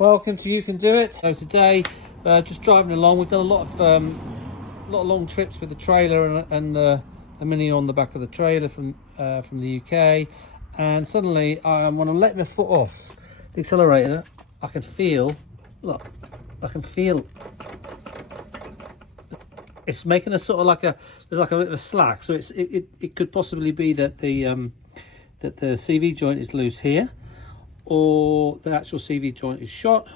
Welcome to You Can Do It. So today, just driving along, we've done a lot of long trips with the trailer and the Mini on the back of the trailer from the UK, and suddenly when I'm letting my foot off the accelerator, I can feel, look, I can feel it's making a sort of there's like a bit of a slack. So it could possibly be that the CV joint is loose here, or the actual CV joint is shot,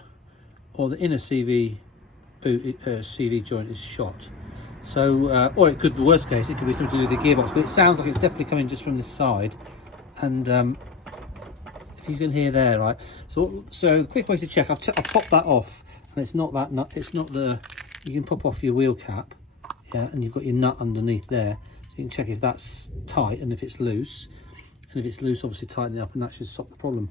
or the inner CV joint is shot. So, or it could, the worst case, it could be something to do with the gearbox, but it sounds like it's definitely coming just from this side. And if you can hear there, right? So the quick way to check, I've popped that off, and it's not that nut. It's not the. You can pop off your wheel cap, yeah, and you've got your nut underneath there, so you can check if that's tight and if it's loose. And if it's loose, obviously tighten it up, and that should stop the problem.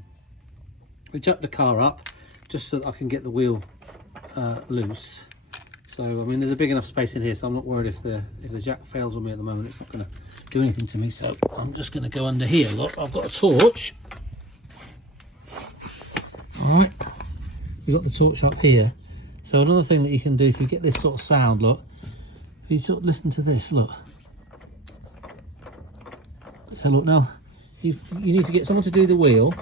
We jack the car up just so that I can get the wheel loose. So I mean, there's a big enough space in here, so I'm not worried if the jack fails on me at the moment. It's not going to do anything to me. So I'm just going to go under here. Look, I've got a torch. All right, we've got the torch up here. So another thing that you can do, if you get this sort of sound, look, if you sort of listen to this, look. Yeah, look now. You need to get someone to do the wheel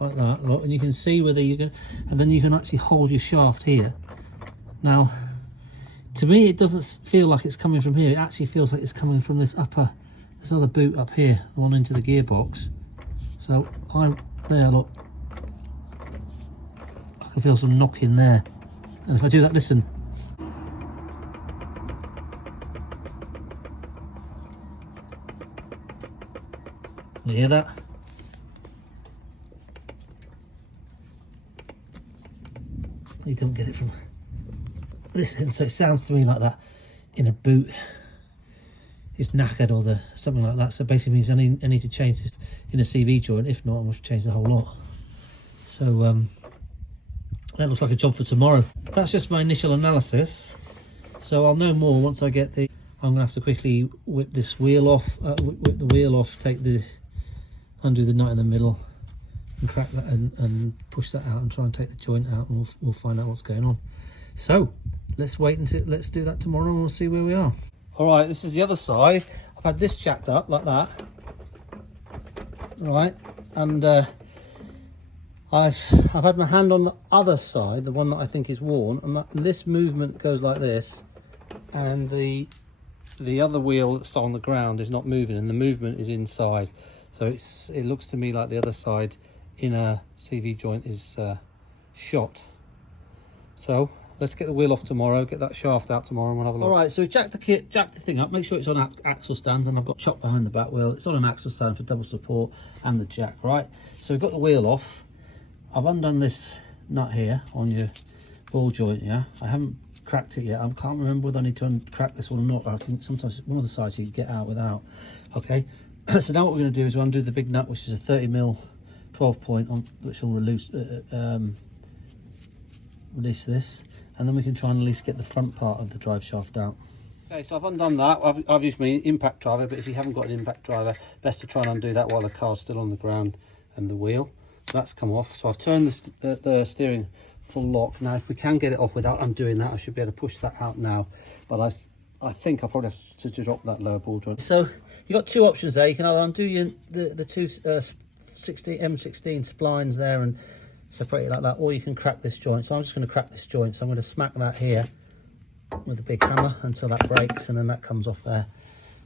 like that, look, and you can see whether you can, and then you can actually hold your shaft here. Now, to me, it doesn't feel like it's coming from here. It actually feels like it's coming from this other boot up here, the one into the gearbox. So there, look, I can feel some knocking there. And if I do that, listen. You hear that? You don't get it from listen, so it sounds to me like that in a boot is knackered or something like that. So basically means I need to change this in a CV joint. If not, I must change the whole lot. So that looks like a job for tomorrow. That's just my initial analysis. So I'll know more once I get I'm gonna have to quickly whip this wheel off, whip the wheel off, undo the nut in the middle, and crack that and push that out and try and take the joint out, and we'll find out what's going on. So let's do that tomorrow, and we'll see where we are. All right, this is the other side. I've had this jacked up like that, right, and I've had my hand on the other side, the one that I think is worn, and this movement goes like this, and the other wheel that's on the ground is not moving, and the movement is inside. So it looks to me like the other side inner CV joint is shot. So let's get the wheel off tomorrow, get that shaft out tomorrow, and we'll have a look. All right, so jack the thing up, make sure it's on axle stands, and I've got chock behind the back wheel. It's on an axle stand for double support and the jack, right? So we've got the wheel off. I've undone this nut here on your ball joint, yeah? I haven't cracked it yet. I can't remember whether I need to uncrack this one or not. I think sometimes one of the sides you can get out without. Okay, so now what we're going to do is we'll undo the big nut, which is a 30mm 12 point, which will release this, and then we can try and at least get the front part of the drive shaft out. Okay, so I've undone that. I've used my impact driver, but if you haven't got an impact driver, best to try and undo that while the car's still on the ground and the wheel. So that's come off. So I've turned the steering full lock. Now, if we can get it off without undoing that, I should be able to push that out now. But I think I'll probably have to drop that lower ball joint. So you've got two options there. You can either undo the two M16 splines there and separate it like that, or you can crack this joint. So I'm just going to crack this joint. So I'm going to smack that here with a big hammer until that breaks, and then that comes off there,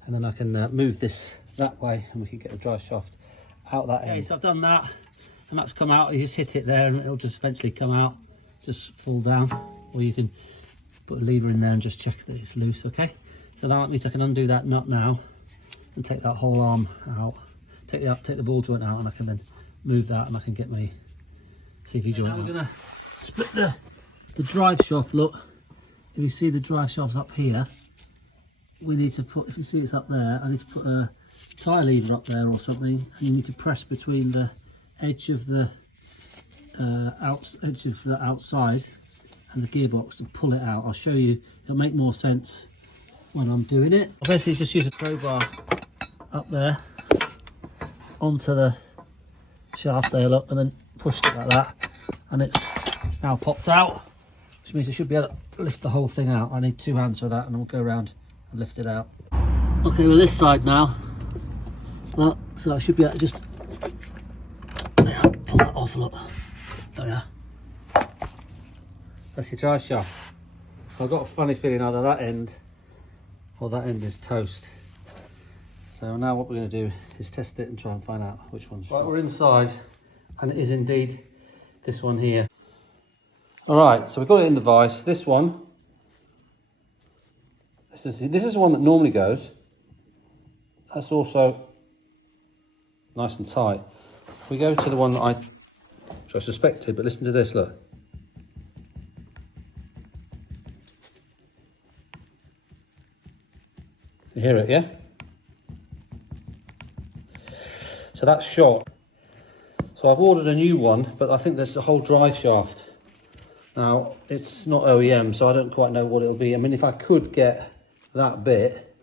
and then I can move this that way, and we can get the drive shaft out that end. Okay, so I've done that, and that's come out. You just hit it there, and it'll just eventually come out, just fall down, or you can put a lever in there and just check that it's loose. Okay, so that means I can undo that nut now and take that whole arm out, take the ball joint out, and I can then move that, and I can get my CV joint out. We're gonna split the drive shaft. Look, if you see the drive shaft's up here, we need to put, if you see it's up there, I need to put a tie lever up there or something, and you need to press between the edge of the outside and the gearbox and pull it out. I'll show you, it'll make more sense when I'm doing it. I'll basically just use a crowbar up there onto the shaft there, look, and then pushed it like that, and it's now popped out, which means I should be able to lift the whole thing out. I need 2 hands for that, and I'll go around and lift it out. Okay, well, this side now. Look, so I should be able to just pull that off. Look, there we are. That's your drive shaft. I've got a funny feeling either that end or that end is toast. So now what we're going to do is test it and try and find out which one's right. We're inside, and it is indeed this one here. All right, so we've got it in the vise. This one, this is the one that normally goes. That's also nice and tight. If we go to the one that which I suspected, but listen to this, look. You hear it, yeah? So that's shot. So I've ordered a new one, but I think there's the whole drive shaft. Now, it's not OEM, so I don't quite know what it'll be. I mean, if I could get that bit,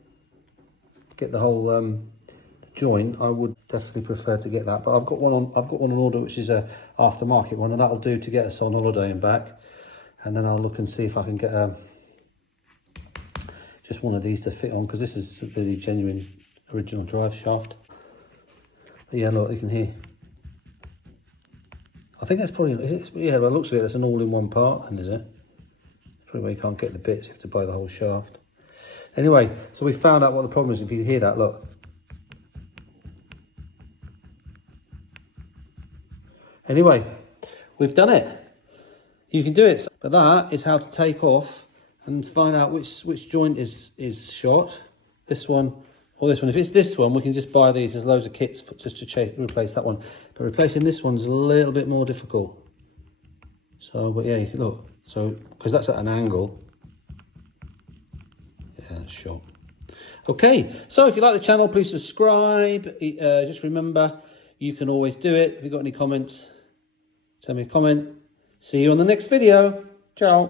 get the whole joint, I would definitely prefer to get that. But I've got one on order, which is a aftermarket one, and that'll do to get us on holiday and back. And then I'll look and see if I can get just one of these to fit on, because this is the genuine original drive shaft. But yeah, look, you can hear. I think that's probably, yeah, by the looks of it, that's an all-in-one part, then, is it? Probably where you can't get the bits, you have to buy the whole shaft. Anyway, so we found out what the problem is. If you hear that, look. Anyway, we've done it. You can do it. But that is how to take off and find out which joint is shot. This one or this one. If it's this one, we can just buy these. There's loads of kits just to replace that one. But replacing this one's a little bit more difficult. So, but yeah, you can look. So, because that's at an angle. Yeah, it's shot. Okay, so if you like the channel, please subscribe. Just remember, you can always do it. If you've got any comments, send me a comment. See you on the next video. Ciao.